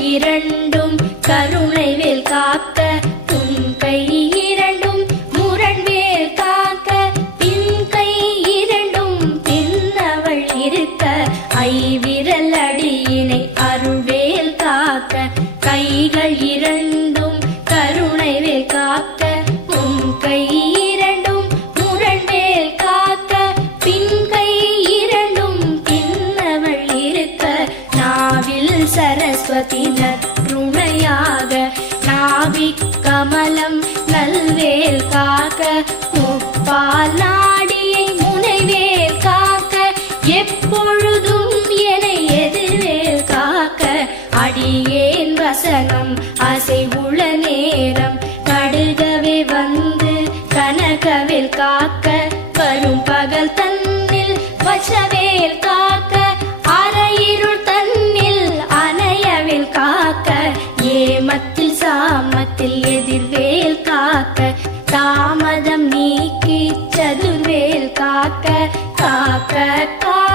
இரு கமலம் நல்வேல் காக்க முப்பால் நாடியை முனைவேல் காக்க எப்பொழுதும் என எதிர்வேல் காக்க. அடியேன் வசனம் அசைவுள நேரம் கடுகவே வந்து கனகவேல் காக்க. வரும் பகல் தன்னில் வச்சவேல் காக்க. காக்க தாமதம் நீக்கி சதுர்வேல் காக்க காக்க கா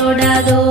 adorado.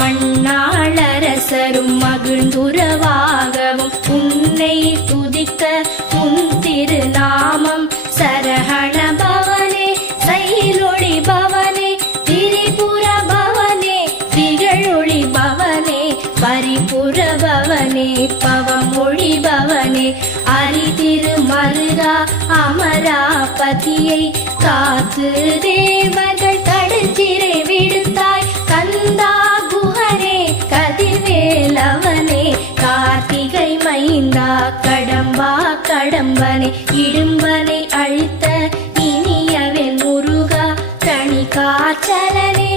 மண்ணாளரசரும் மகிழ்ந்துறவாகவும் உன்னை துதிக்க உன் திருநாமம் சரஹண பவனே சைலொழி பவனே திரிபுர பவனே திகழொழி பவனே பரிபுர பவனே பவமொழி பவனே அரிதிரு மருகா அமராபதியை கடம்பனை இடும்பனை அழித்த இனியவன் முருகா தனி காற்றலனே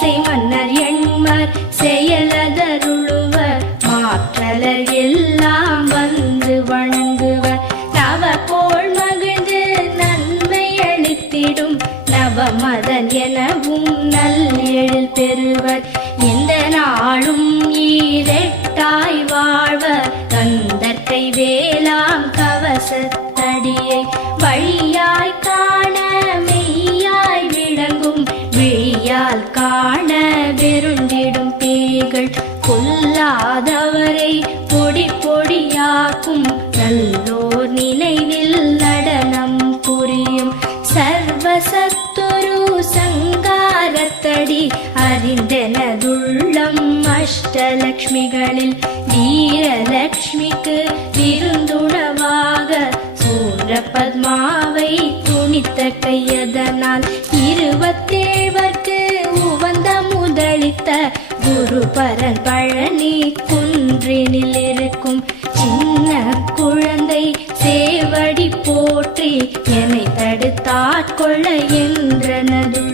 இசை மன்னர் எண்மர் செயலது സർവസത്തൊരു സങ്കാരത്തടി അറിന്തനതുള്ളം അഷ്ടലക്ഷ്മികളിൽ വീരലക്ഷ്മിക്ക് വിരുന്നുണവാക சூரபத்மாவை துணித்த கையதனால் இருபத்தேவர்க்கு உவந்த முதலித்த குரு பரன் பழனி குன்றினில் இருக்கும் சின்ன குழந்தை ஆட்கொள்ள என்றனது.